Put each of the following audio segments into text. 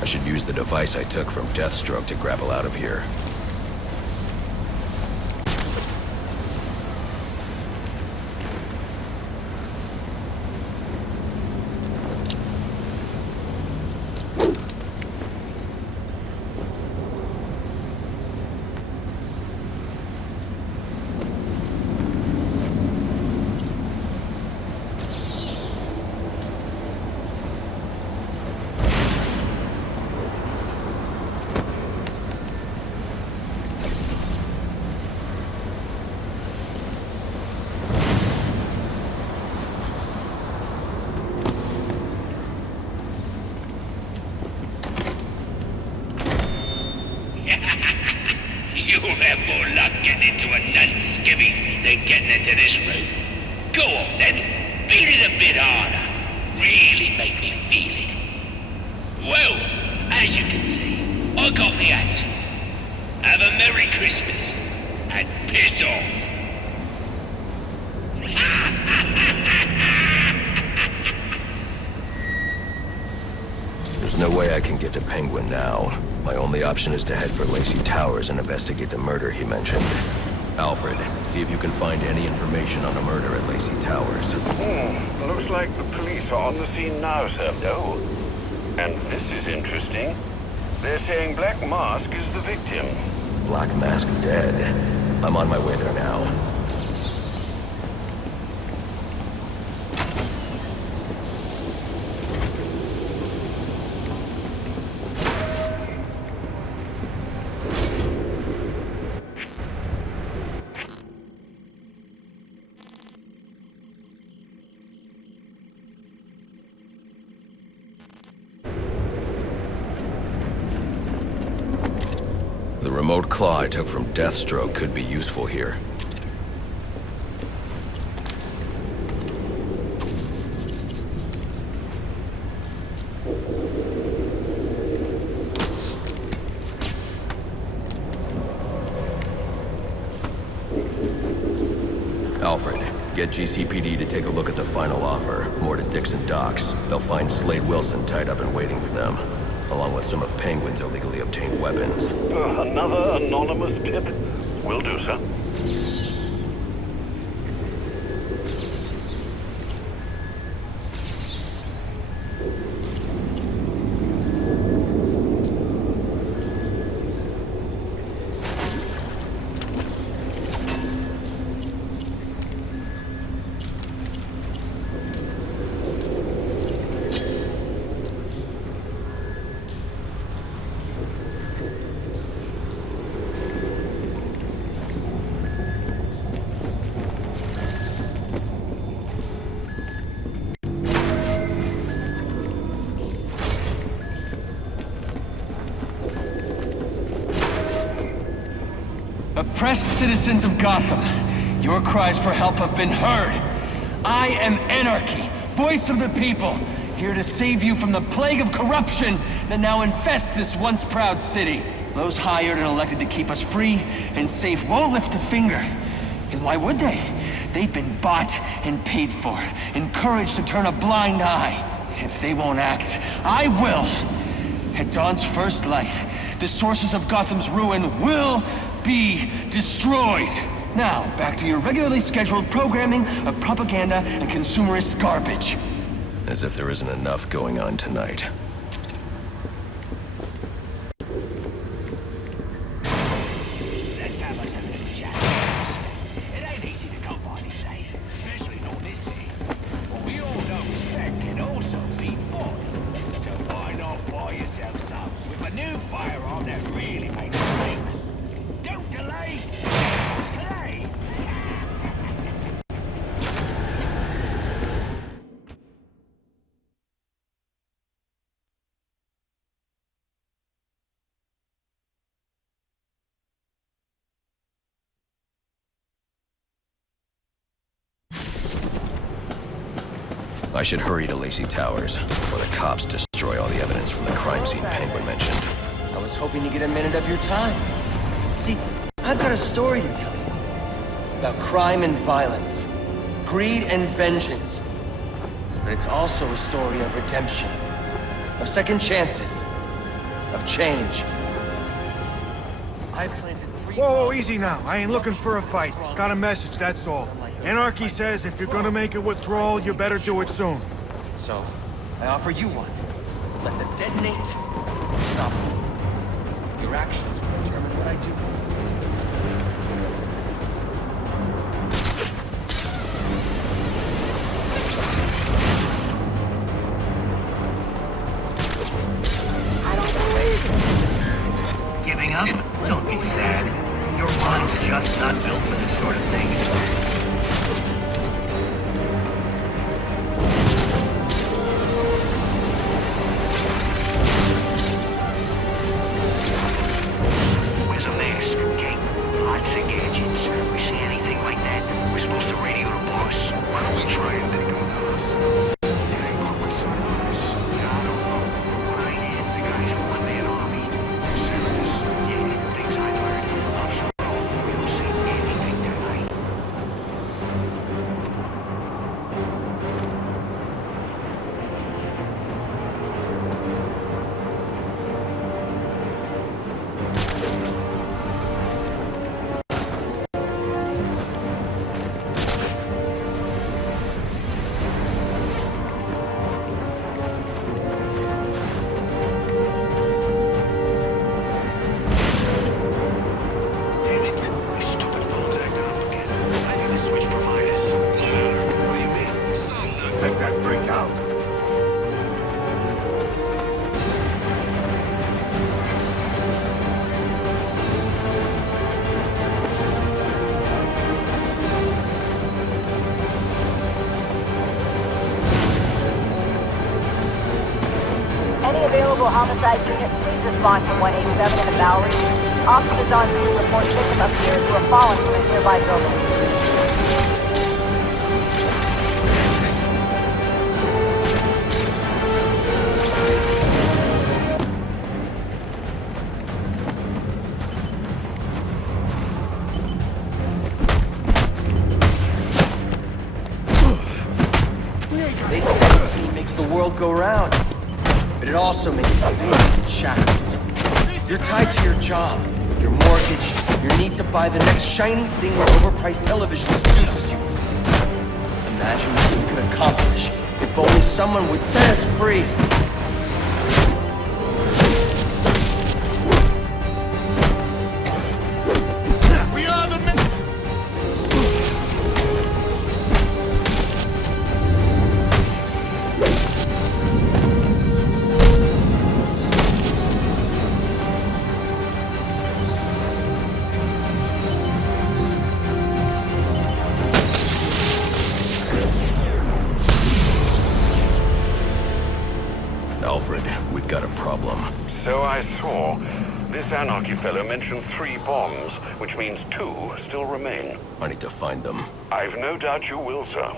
I should use the device I took from Deathstroke to grapple out of here. You'll have more luck getting into a nun's skivvies than getting into this room. Go on then, beat it a bit harder. Really make me feel it. Well, as you can see, I got the answer. Have a Merry Christmas, and piss off. There's no way I can get to Penguin now. My only option is to head for Lacey Towers and investigate the murder he mentioned. Alfred, see if you can find any information on the murder at Lacey Towers. Looks like the police are on the scene now, sir. Oh, and this is interesting. They're saying Black Mask is the victim. Black Mask dead. I'm on my way there now. The remote claw I took from Deathstroke could be useful here. Alfred, get GCPD to take a look at the final offer, more to Dixon Docks. They'll find Slade Wilson tied up and waiting for them, along with some of Penguin's illegally obtained weapons. Another anonymous tip? Will do, sir. Oppressed citizens of Gotham, your cries for help have been heard. I am Anarchy, voice of the people, here to save you from the plague of corruption that now infests this once proud city. Those hired and elected to keep us free and safe won't lift a finger. And why would they? They've been bought and paid for, encouraged to turn a blind eye. If they won't act, I will. At dawn's first light, the sources of Gotham's ruin will be destroyed. Now, back to your regularly scheduled programming of propaganda and consumerist garbage. As if there isn't enough going on tonight. Let's have us a little chat. It ain't easy to come by these days, especially not this city. What we all know respect can also be bought. So why not buy yourself some with a new firearm that really makes a statement? Don't delay! Today! I should hurry to Lacey Towers, before the cops destroy all the evidence from the crime scene Penguin mentioned. I was hoping to get a minute of your time. See, I've got a story to tell you. About crime and violence. Greed and vengeance. But it's also a story of redemption. Of second chances. of change. I've planted 3 Whoa, easy now. I ain't looking for a fight. Got a message, that's all. Anarchy says if you're gonna make a withdrawal, you better do it soon. So, I offer you one. Let the detonate stop. Your actions will determine what I do. Giving up? Don't be sad. Your mind's just not built for this sort of thing. Where's a mask, okay? Lots of gadgets. We see anything like that, we're supposed to radio the boss. Why don't we try and take him with us? It ain't public side on us. Yeah, I don't know. What I hear, the guy's a one-man army. Serious. Yeah, things I learned. I'm sure we don't see anything tonight. Damn it. These stupid phones acting up again. I need to switch providers. What do you mean? Some Take that freak out. Any available homicide unit, please respond to 187 in the Bowery. Officers on scene report victim appears to have fallen from a nearby building. They say money makes the world go round, but it also makes you in shackles. You're tied to your job, your mortgage, your need to buy the next shiny thing where overpriced television seduces you. Imagine what we could accomplish if only someone would set us free. We are the men. Alfred, we've got a problem. So I saw. This Anarchy fellow mentioned 3 bombs, which means 2 still remain. I need to find them. I've no doubt you will, sir.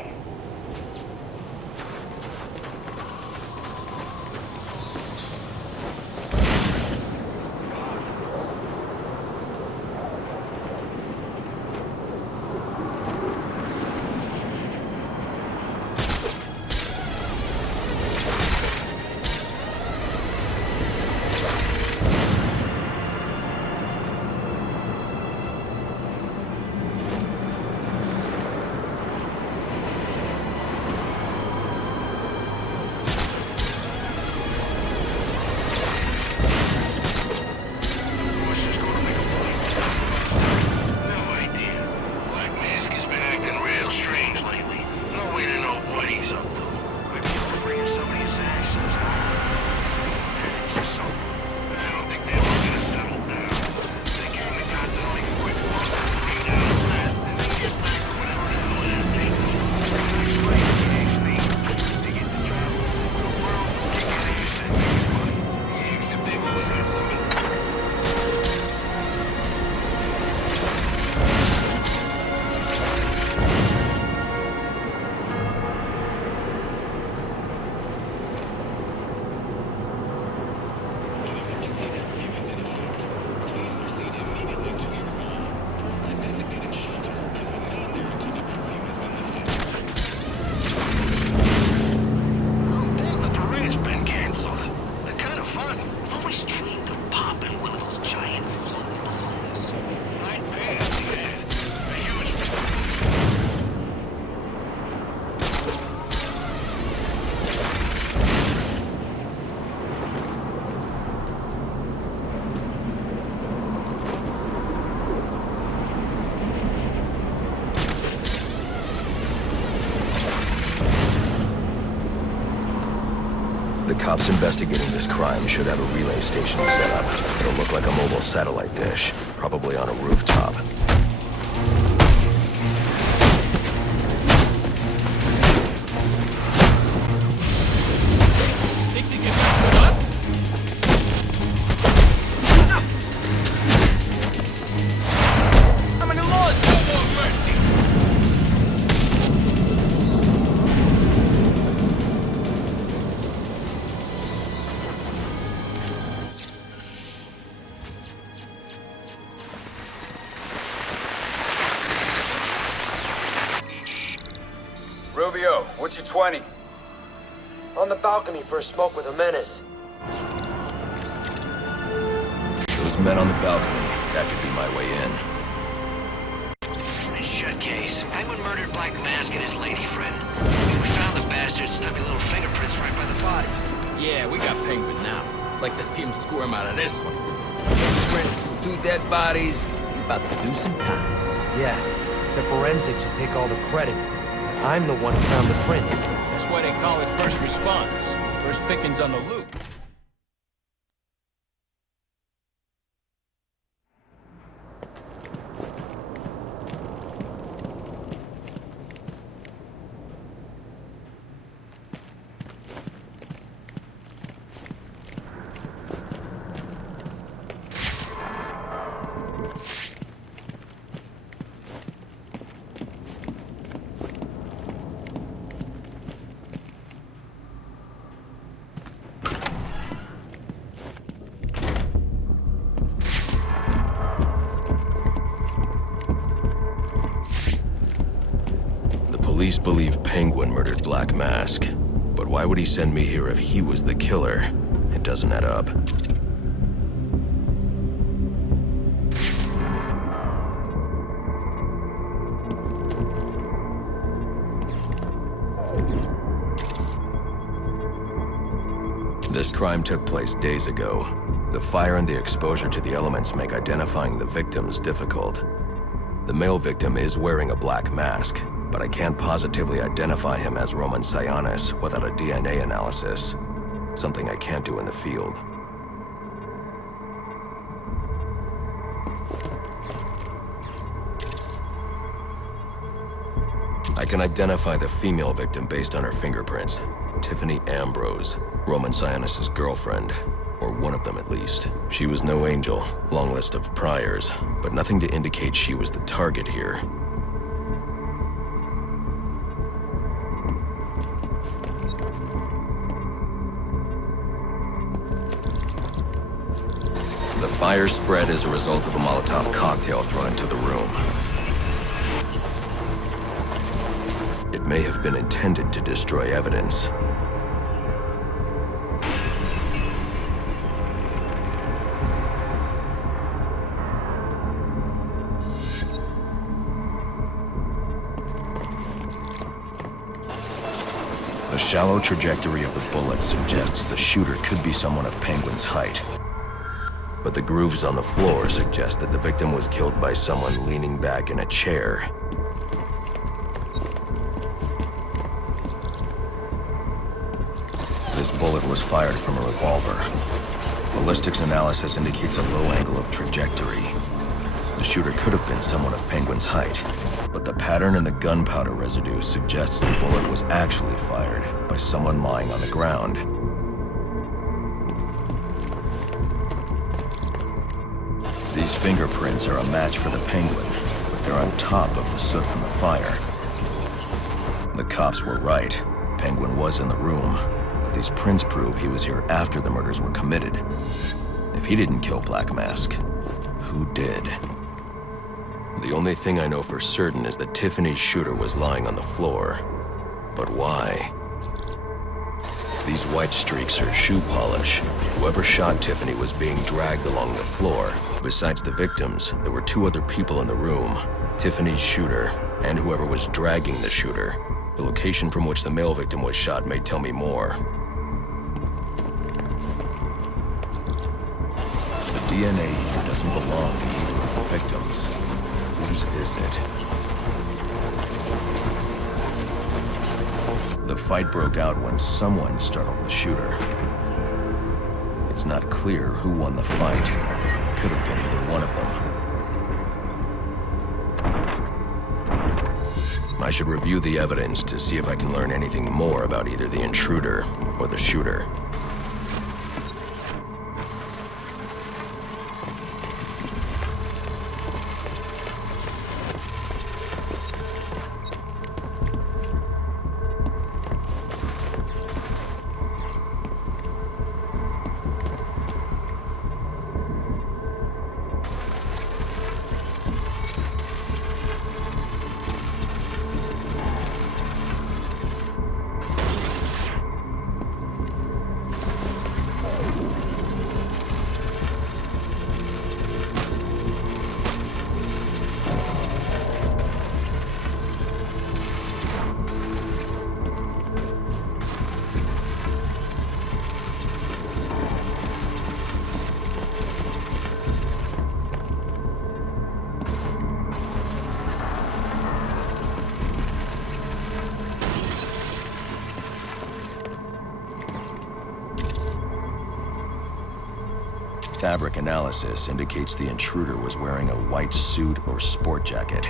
The cops investigating this crime should have a relay station set up. It'll look like a mobile satellite dish, probably on a rooftop. Thinks he can mess with us? How many laws? No more mercy! Rubio, what's your 20? On the balcony for a smoke with a menace. Those men on the balcony, that could be my way in. Shut case. Penguin murdered Black Mask and his lady friend. We found the bastard's stubby little fingerprints right by the body. Yeah, we got Penguin now. Like to see him squirm out of this one. Fingerprints, 2 dead bodies. He's about to do some time. Yeah, except forensics will take all the credit. I'm the one who found the prints. That's why they call it first response. First pickings on the loot. Police believe Penguin murdered Black Mask. But why would he send me here if he was the killer? It doesn't add up. This crime took place days ago. The fire and the exposure to the elements make identifying the victims difficult. The male victim is wearing a black mask, but I can't positively identify him as Roman Sionis without a DNA analysis. Something I can't do in the field. I can identify the female victim based on her fingerprints. Tiffany Ambrose, Roman Sionis' girlfriend. Or one of them at least. She was no angel, long list of priors, but nothing to indicate she was the target here. The fire spread as a result of a Molotov cocktail thrown into the room. It may have been intended to destroy evidence. The shallow trajectory of the bullet suggests the shooter could be someone of Penguin's height. But the grooves on the floor suggest that the victim was killed by someone leaning back in a chair. This bullet was fired from a revolver. Ballistics analysis indicates a low angle of trajectory. The shooter could have been someone of Penguin's height, but the pattern in the gunpowder residue suggests the bullet was actually fired by someone lying on the ground. These fingerprints are a match for the Penguin, but they're on top of the soot from the fire. The cops were right. Penguin was in the room, but these prints prove he was here after the murders were committed. If he didn't kill Black Mask, who did? The only thing I know for certain is that Tiffany's shooter was lying on the floor. But why? These white streaks are shoe polish. Whoever shot Tiffany was being dragged along the floor. Besides the victims, there were 2 other people in the room. Tiffany's shooter, and whoever was dragging the shooter. The location from which the male victim was shot may tell me more. The DNA here doesn't belong to either of the victims. Whose is it? The fight broke out when someone startled the shooter. It's not clear who won the fight. It could have been either one of them. I should review the evidence to see if I can learn anything more about either the intruder or the shooter. Fabric analysis indicates the intruder was wearing a white suit or sport jacket.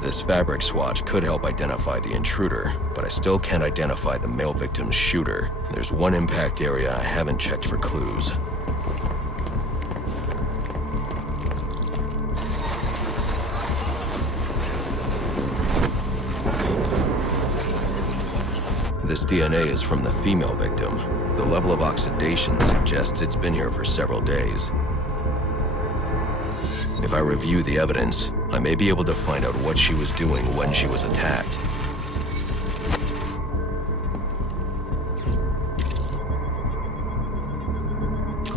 This fabric swatch could help identify the intruder, but I still can't identify the male victim's shooter. There's one impact area I haven't checked for clues. This DNA is from the female victim. The level of oxidation suggests it's been here for several days. If I review the evidence, I may be able to find out what she was doing when she was attacked.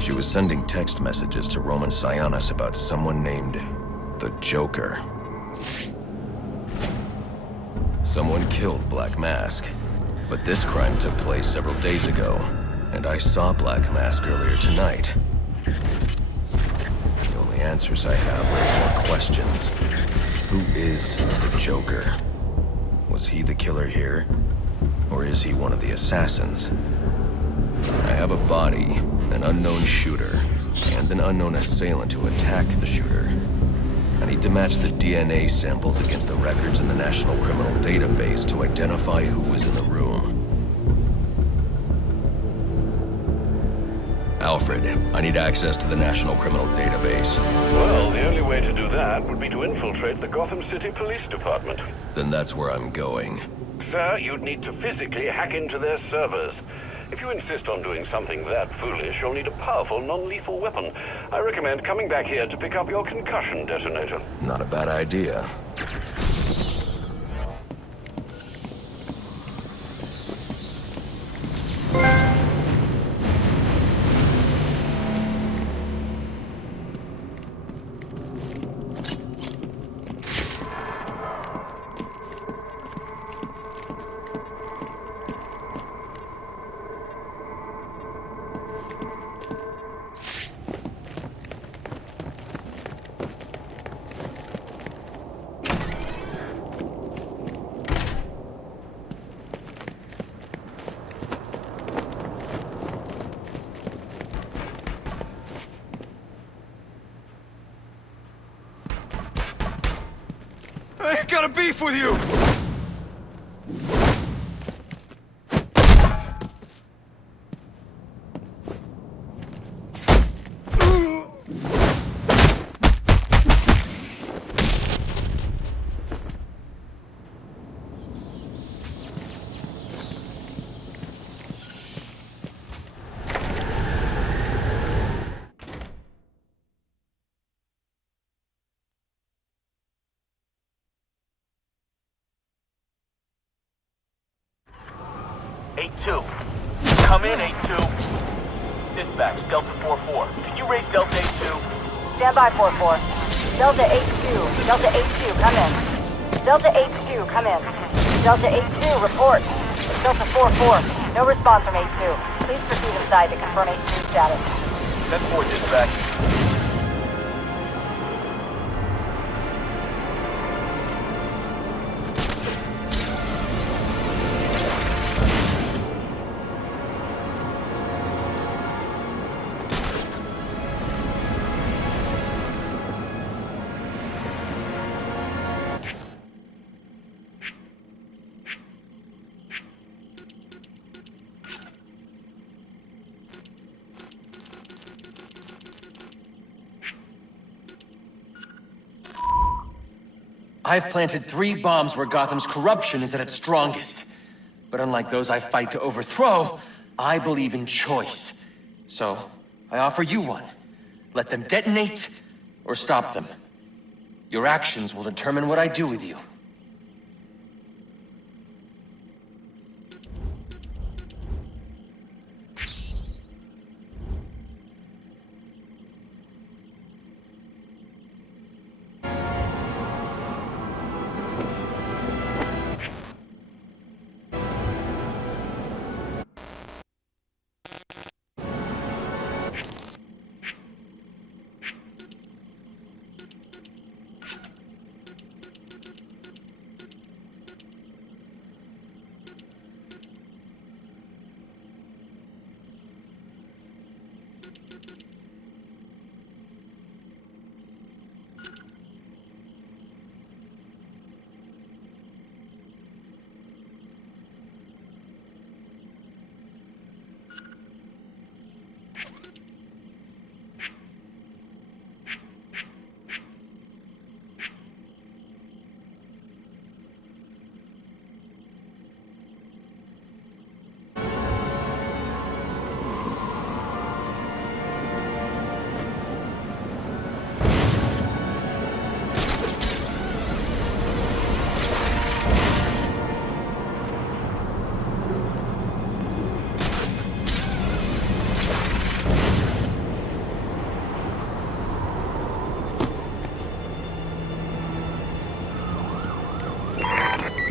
She was sending text messages to Roman Sionis about someone named the Joker. Someone killed Black Mask, but this crime took place several days ago, and I saw Black Mask earlier tonight. The only answers I have raise more questions. Who is the Joker? Was he the killer here? Or is he one of the assassins? I have a body, an unknown shooter, and an unknown assailant who attacked the shooter. I need to match the DNA samples against the records in the National Criminal Database to identify who was in the room. Alfred, I need access to the National Criminal Database. Well, the only way to do that would be to infiltrate the Gotham City Police Department. Then that's where I'm going. Sir, you'd need to physically hack into their servers. If you insist on doing something that foolish, you'll need a powerful, non-lethal weapon. I recommend coming back here to pick up your concussion detonator. Not a bad idea. I ain't got a beef with you! Come in, 8-2. Dispatch, Delta 4-4. Can you raise Delta 8-2? Stand by, 4-4. Delta 8-2. Delta 8-2, come in. Delta 8-2, come in. Delta 8-2, report. Delta 4-4. No response from 8-2. Please proceed inside to confirm 8-2 status. 10-4, dispatch. I've planted 3 bombs where Gotham's corruption is at its strongest. But unlike those I fight to overthrow, I believe in choice. So, I offer you one. Let them detonate, or stop them. Your actions will determine what I do with you.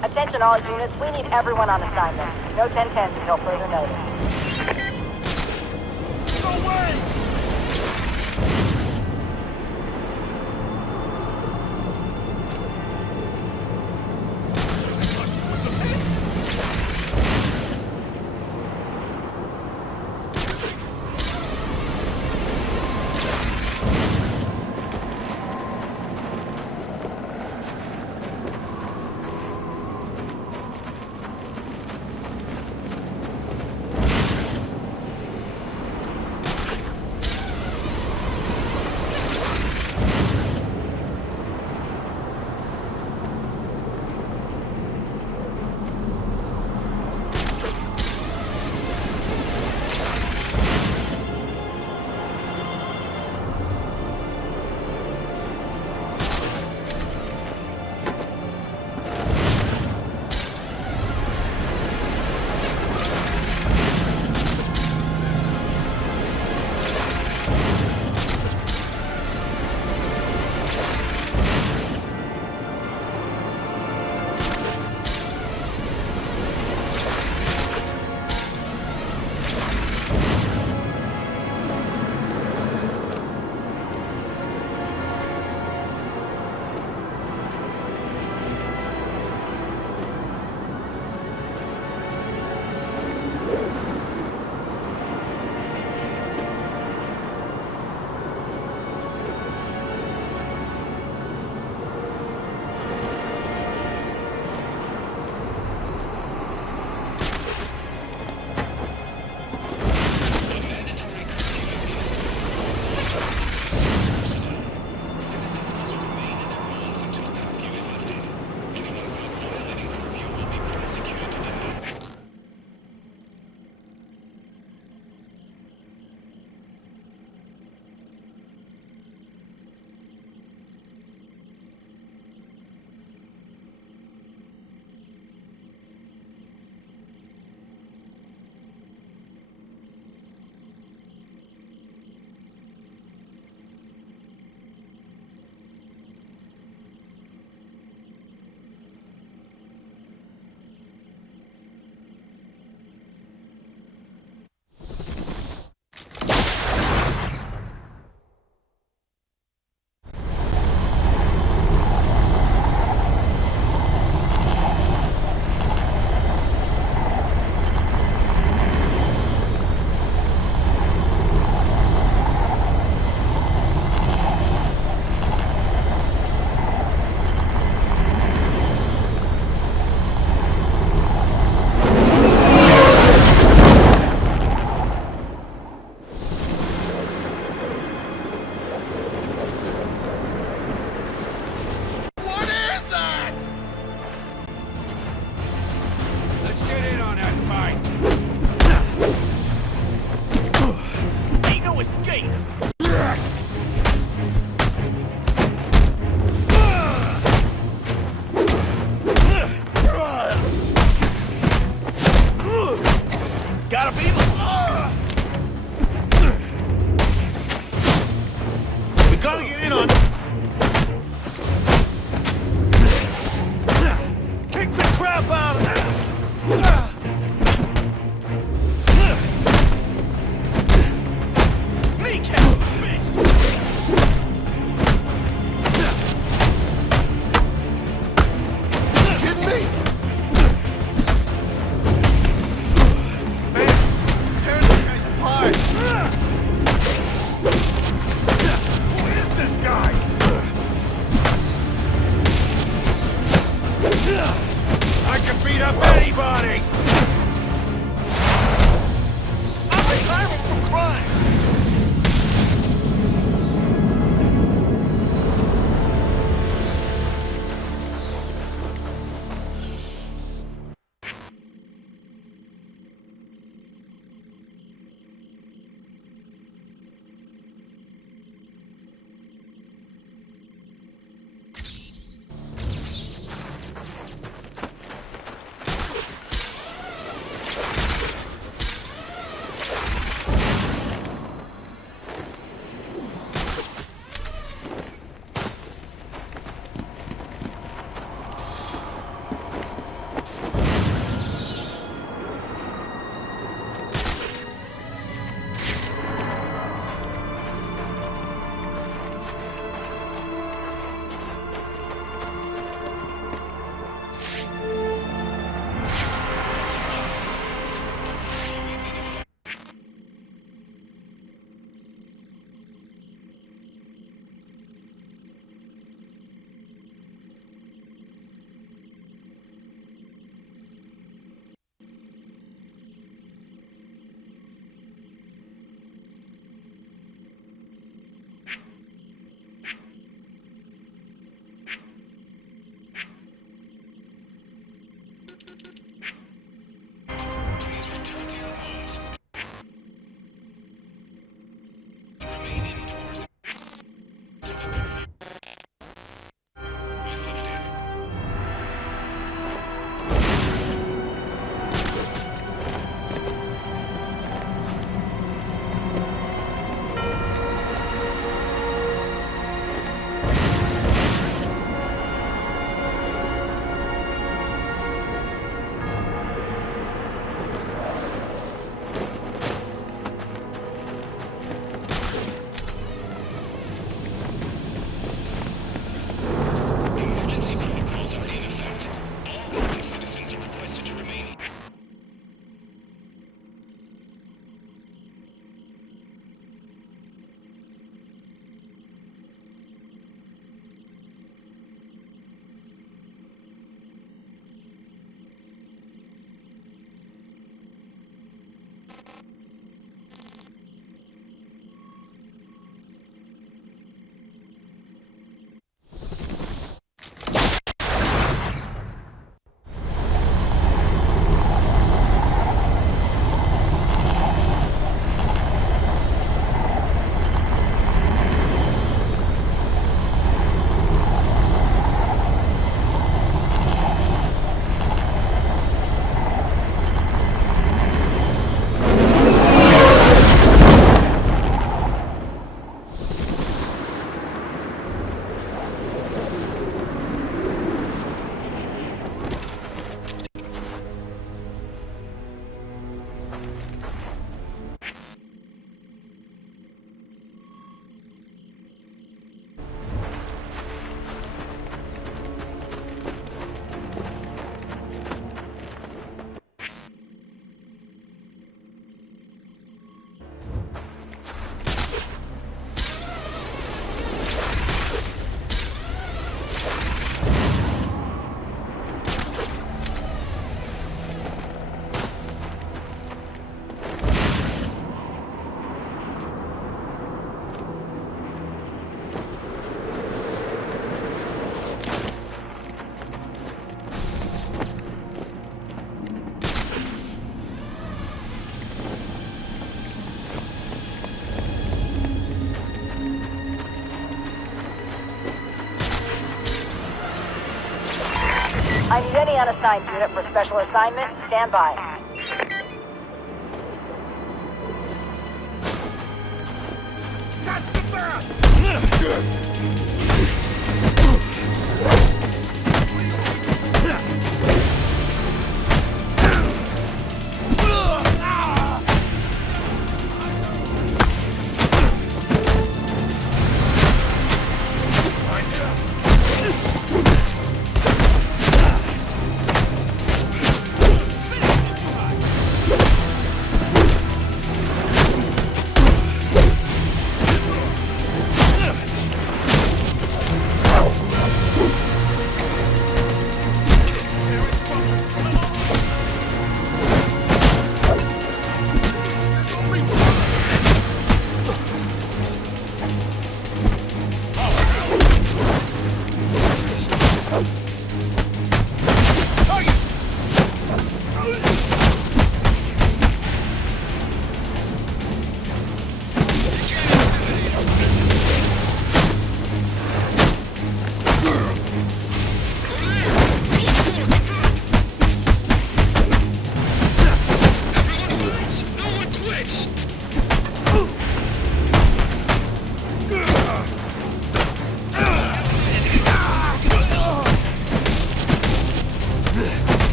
Attention all units, we need everyone on assignment. No 10-10s until further notice. gotta be the... We gotta get in on... Kick the crap out of them! Kneecap, bitch! Kidding me? Man, he's tearing these guys apart! Who is this guy? I can beat up anybody! I'm retiring from crime! I need any unassigned unit for special assignment. Stand by.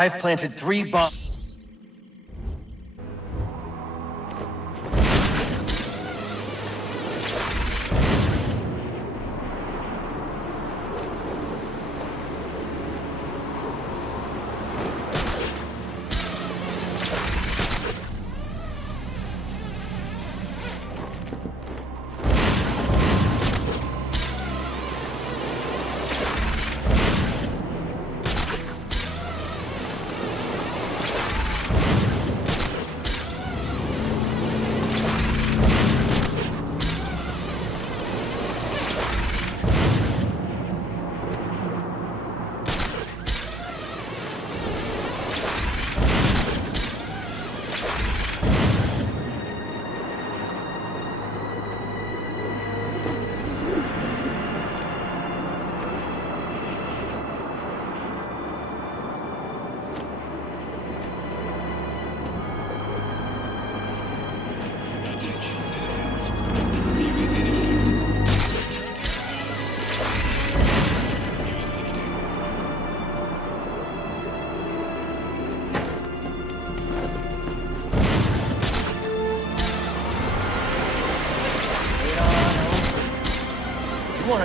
I've planted 3 bombs.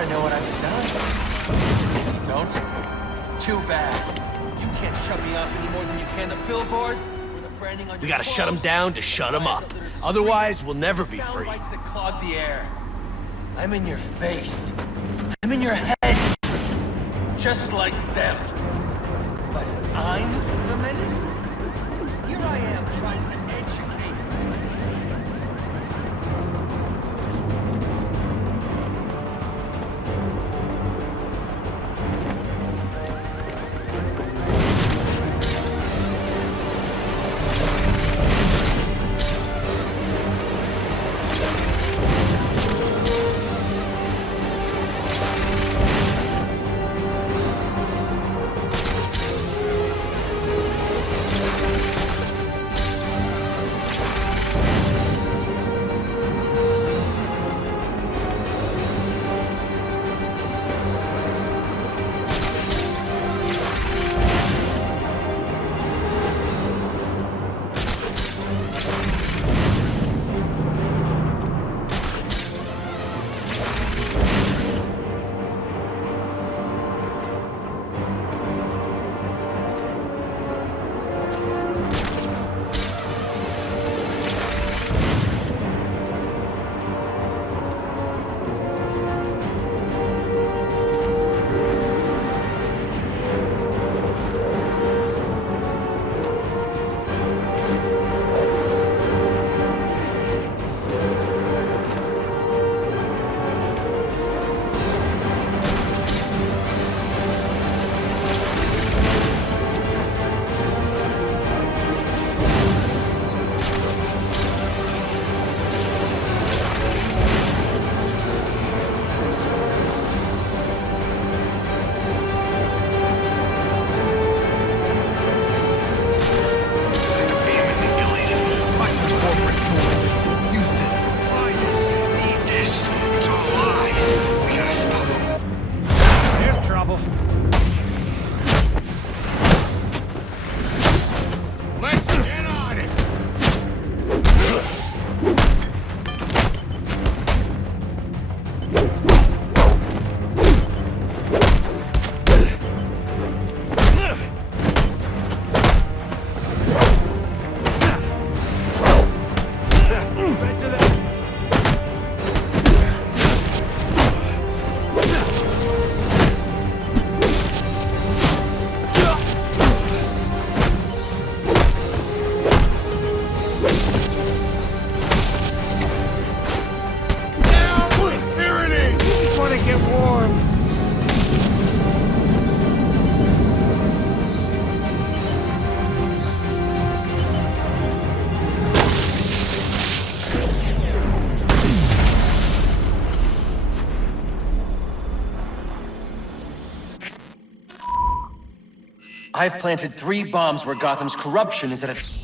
I know what I'm selling. You don't? Too bad. You can't shut me off any more than you can the billboards or the branding on We your gotta shut 'em clothes. down to shut 'em up. Otherwise, we'll never be Sound free. bites that clog the air. I'm in your face. I'm in your head. Just like them. But I'm the menace? Here I am trying to educate. I've planted 3 bombs where Gotham's corruption is at a...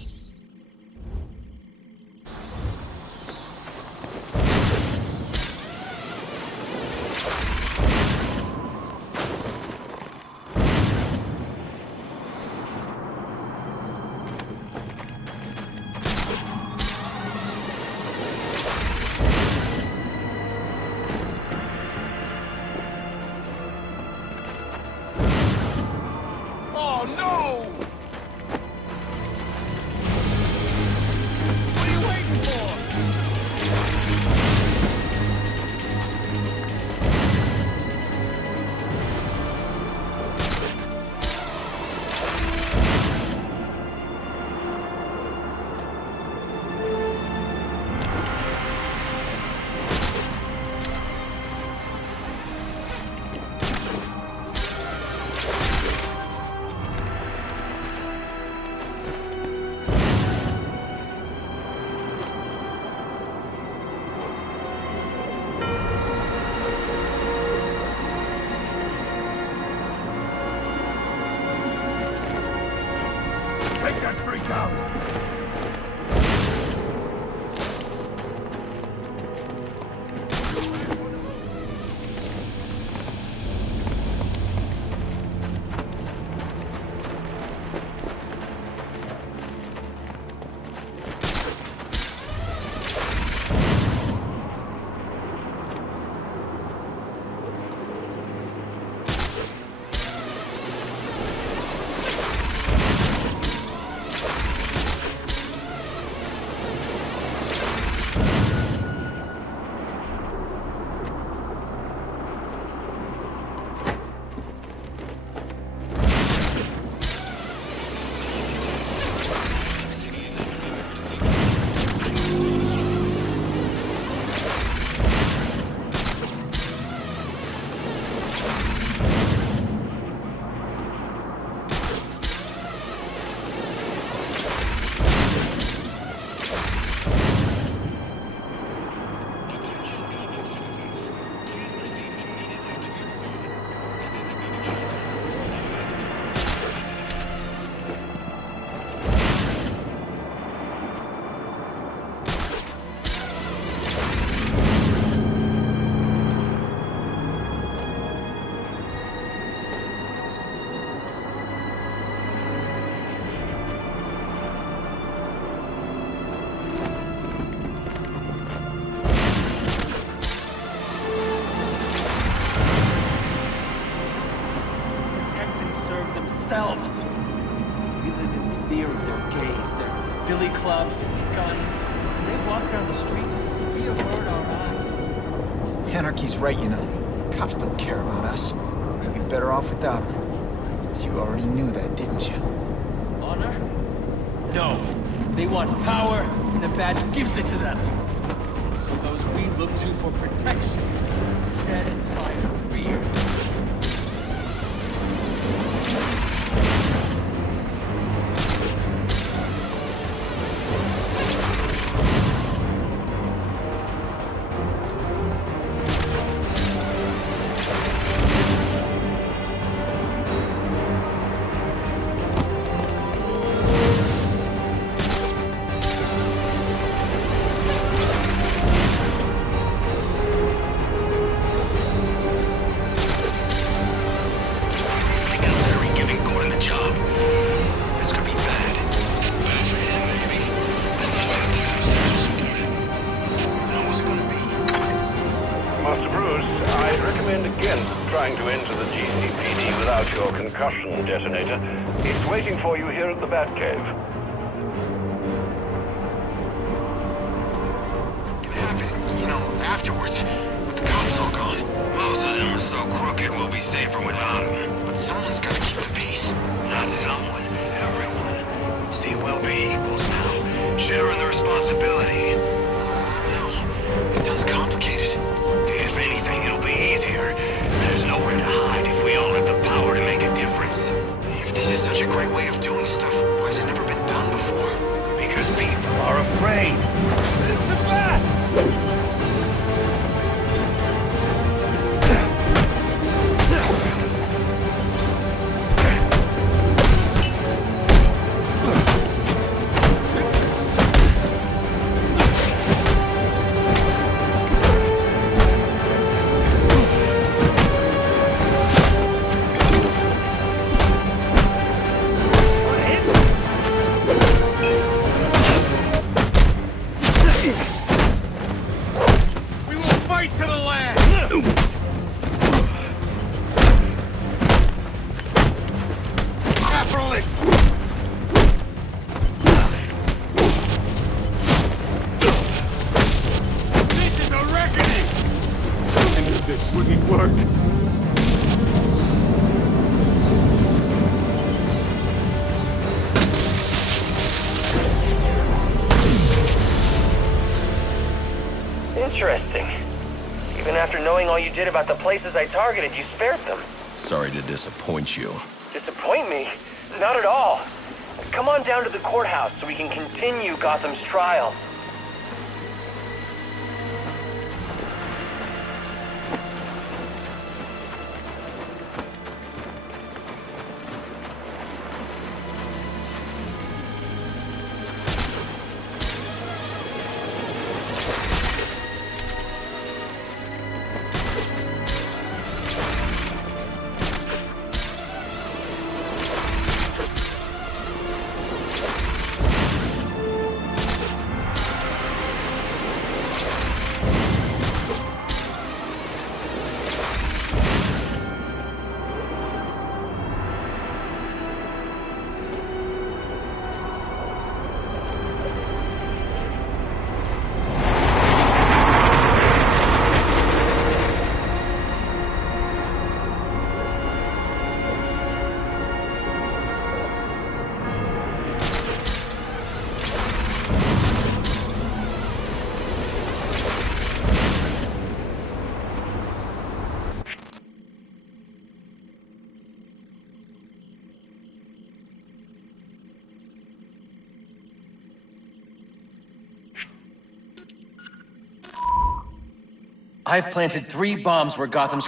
billy clubs, guns. When they walk down the streets, we avert our eyes. Anarchy's right, you know. Cops don't care about us. We'd be better off without them. You already knew that, didn't you? Honor? No. They want power, and the badge gives it to them. So those we look to for protection instead inspire fear. Trying to enter the GCPD without your concussion detonator. It's waiting for you here at the Batcave. It happened, you know, afterwards, with the cops all gone. Most of them are so crooked we'll be safer without them. But someone's gotta keep the peace. Not someone, everyone. See, we'll be equals now, sharing the responsibility. No, it sounds complicated. If anything, it'll be easier. There's nowhere to hide if we all have the power to make a difference. If this is such a great way of doing stuff, why has it never been done before? Because people Are afraid. It's the bat! Interesting. Even after knowing all you did about the places I targeted, you spared them. Sorry to disappoint you. Disappoint me? Not at all. Come on down to the courthouse so we can continue Gotham's trial. I've planted 3 bombs where Gotham's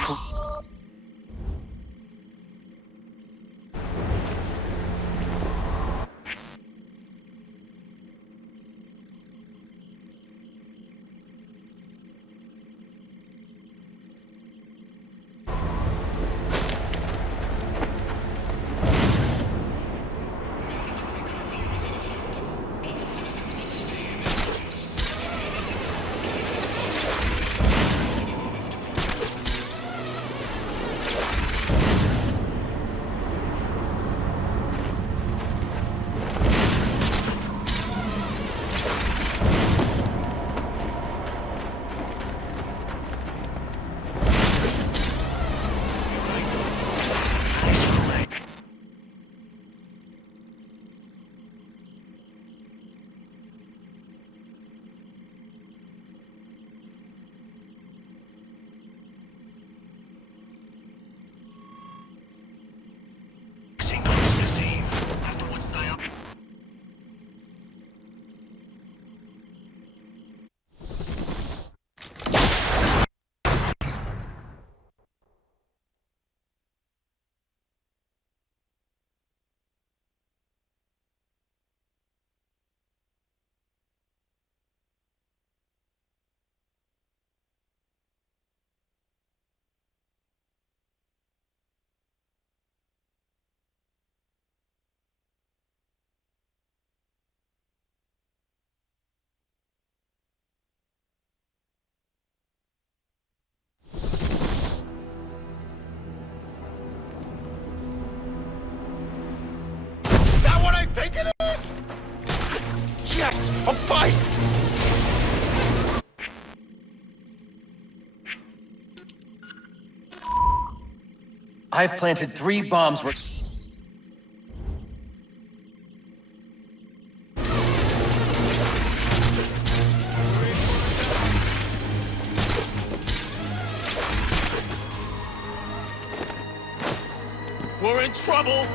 think it is? Yes, a fight! I've planted 3 bombs where... We're in trouble!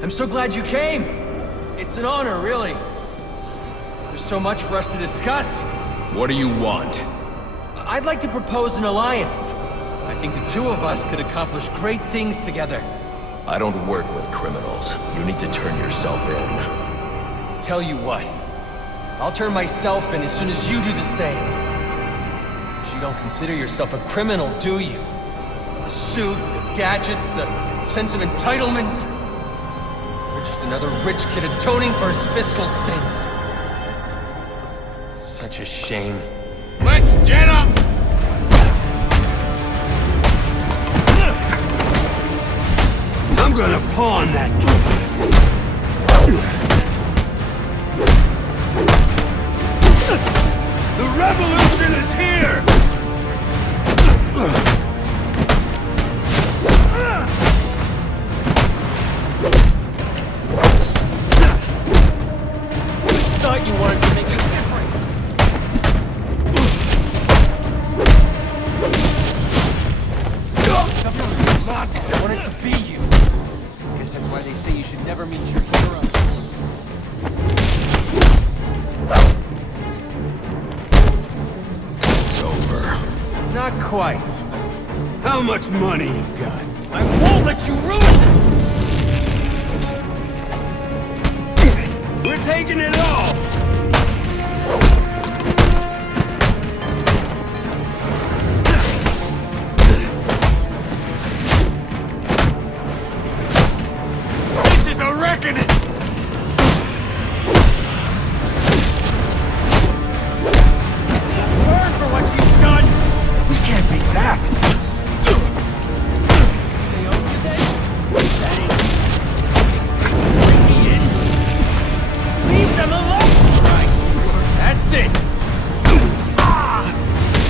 I'm so glad you came. It's an honor, really. There's so much for us to discuss. What do you want? I'd like to propose an alliance. I think the 2 of us could accomplish great things together. I don't work with criminals. You need to turn yourself in. Tell you what. I'll turn myself in as soon as you do the same. But you don't consider yourself a criminal, do you? The suit, the gadgets, the sense of entitlement. You're just another rich kid atoning for his fiscal sins. Such a shame. Let's get up! I'm gonna pawn that The revolution is here! Thought you wanted to make a difference. Governor monster wanted to be you. Guess that's why they say you should never meet your hero. It's over. Not quite. How much money you got? I won't let you ruin it! We're taking it all! This is a reckoning! Burn for what you've done! We can't beat that! They owe you then? That ain't... Bring me in! Leave them alone! Right. That's it!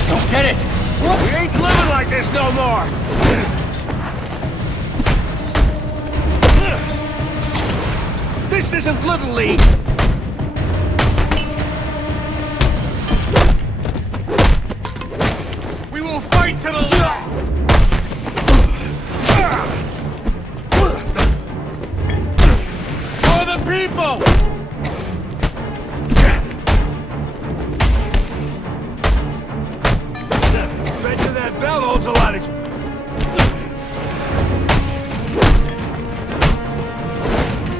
Don't get it! We ain't living like this no more! This isn't Little League! We will fight to the last! For the people! Bet you that bell holds a lot of...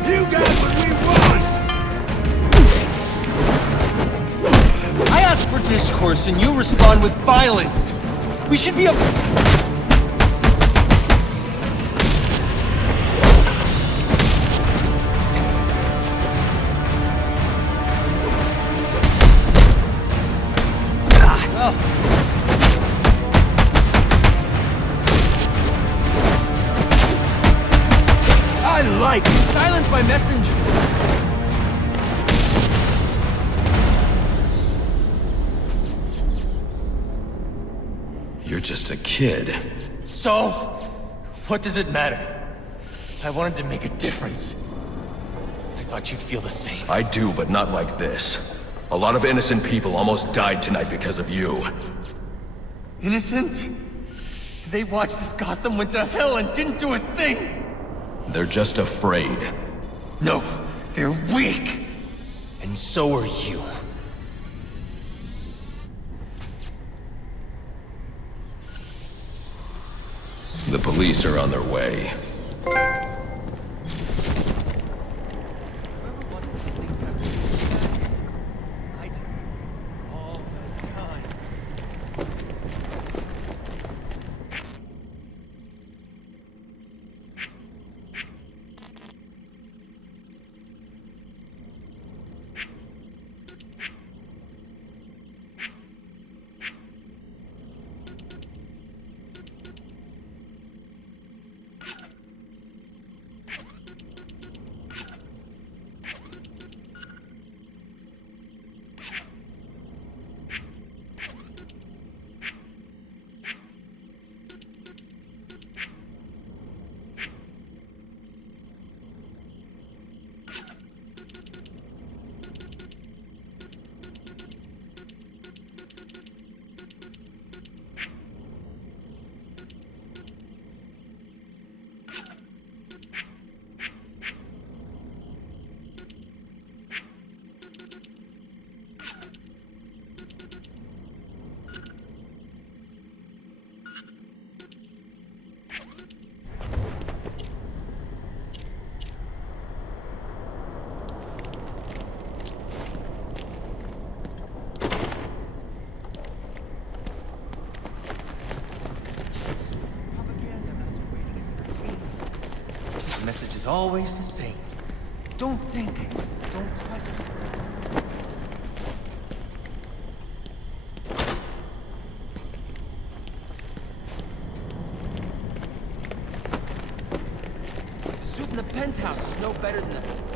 You got what we want! I ask for discourse and you respond with violence. We should be a... I like it! Silence my messenger. You're just a kid. So, what does it matter? I wanted to make a difference. I thought you'd feel the same. I do, but not like this. A lot of innocent people almost died tonight because of you. Innocent? They watched as Gotham went to hell and didn't do a thing! They're just afraid. No, they're weak! And so are you. The police are on their way. The message is always the same. Don't think, don't question. The suit in the penthouse is no better than the...